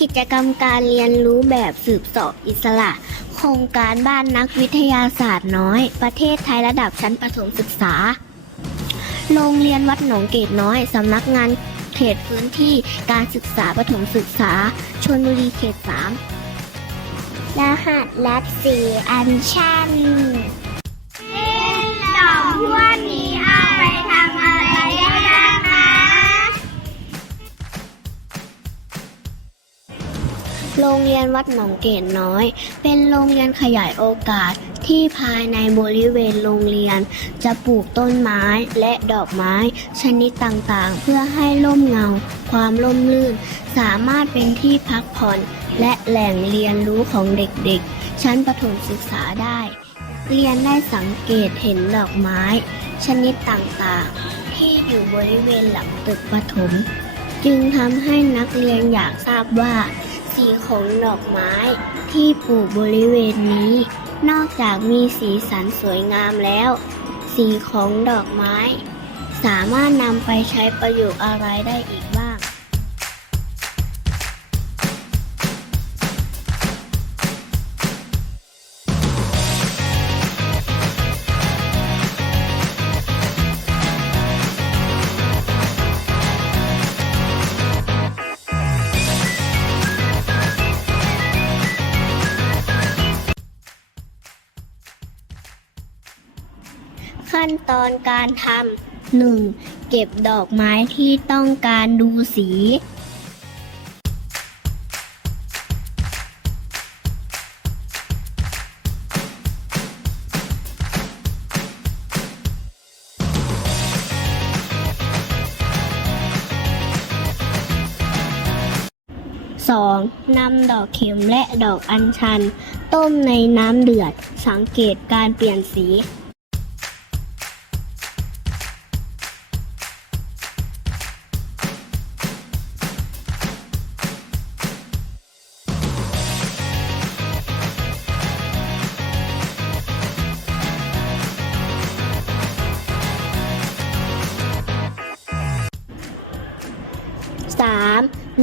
กิจกรรมการเรียนรู้แบบสืบสอบอิสระ โครงการบ้านนักวิทยาศาสตร์น้อย ประเทศไทยระดับชั้นประถมศึกษา โรงเรียนวัดหนองเกตน้อย สำนักงานเขตพื้นที่การศึกษาประถมศึกษา ชนบุรีเขต3รหัสลับสีอันชัน โรงเรียนวัดหนองเกตน้อย เป็นโรงเรียนขยายโอกาสที่ภายในบริเวณโรงเรียน จะปลูกต้นไม้และดอกไม้ชนิดต่างๆ เพื่อให้ร่มเงา ความร่มรื่น สามารถเป็นที่พักผ่อนและแหล่งเรียนรู้ของเด็กๆ ชั้นประถมศึกษาได้ เรียนได้สังเกตเห็นดอกไม้ ชนิดต่างๆ ที่อยู่บริเวณหลังตึกประถม จึงทำให้นักเรียนอยากทราบว่า สีของดอกไม้ที่ปลูกบริเวณนี้ นอกจากมีสีสันสวยงามแล้ว สีของดอกไม้ สามารถนำไปใช้ประโยชน์อะไรได้อีก ขั้นตอนการทำ 1. เก็บดอกไม้ที่ต้องการดูสี 2. นำดอกเข็มและดอกอัญชัน ต้มในน้ำเดือด สังเกตการเปลี่ยนสี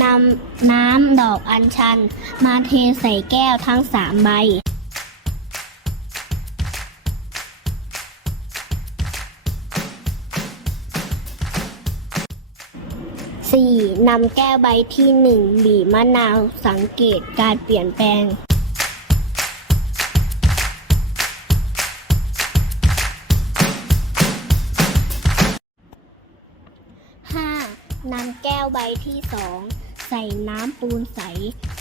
นำน้ำดอกอัญชัน มาเทใส่แก้วทั้งสามใบ 4. นำแก้วใบที่ 1 บีบมะนาวสังเกตการเปลี่ยนแปลง นำแก้วใบที่2ใส่น้ำปูนใส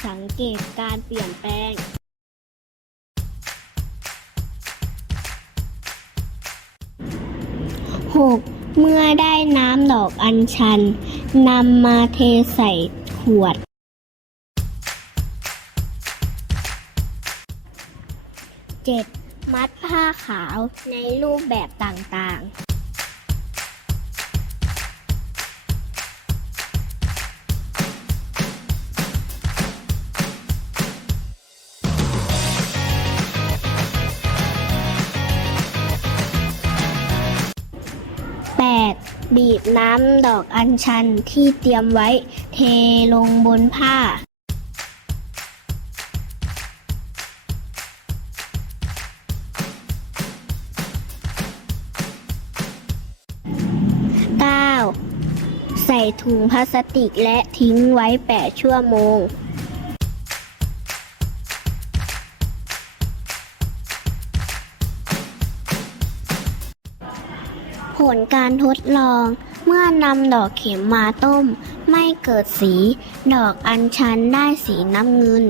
สังเกตการเปลี่ยนแปลง 6. เมื่อได้น้ำดอกอัญชันนำมาเทใส่ขวด 7. มัดผ้าขาวในรูปแบบต่างๆ น้ำดอกอัญชันที่เตรียมไว้เทลงบนผ้า 9. ใส่ถุงพลาสติกและทิ้งไว้ 8 ชั่วโมง ผลการทดลอง เมื่อนำดอกเข็มมาต้ม ไม่เกิดสี ดอกอัญชันได้สีน้ำเงิน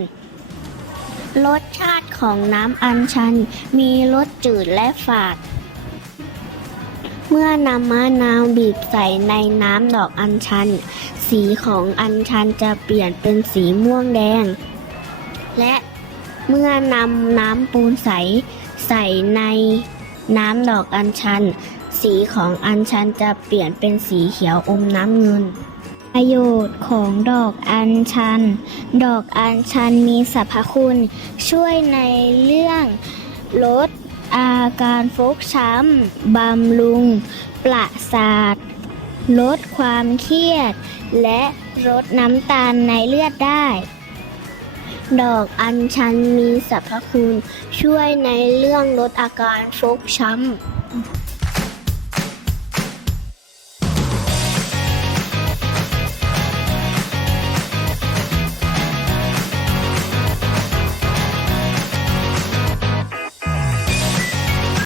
รสชาติของน้ำอัญชันมีรสจืดและฝาด เมื่อนำมะนาวบีบใส่ในน้ำดอกอัญชัน สีของอัญชันจะเปลี่ยนเป็นสีม่วงแดง และเมื่อนำน้ำปูนใสใส่ในน้ำดอกอัญชัน สีของอัญชันจะเปลี่ยนเป็นสีเขียวอมน้ำเงิน ประโยชน์ของดอกอัญชัน ดอกอัญชันมีสรรพคุณ ช่วยในเรื่องลดอาการฟกช้ำ บำรุง ประสาท ลดความเครียด และลดน้ำตาลในเลือดได้ ดอกอัญชันมีสรรพคุณ ช่วยในเรื่องลดอาการฟกช้ำ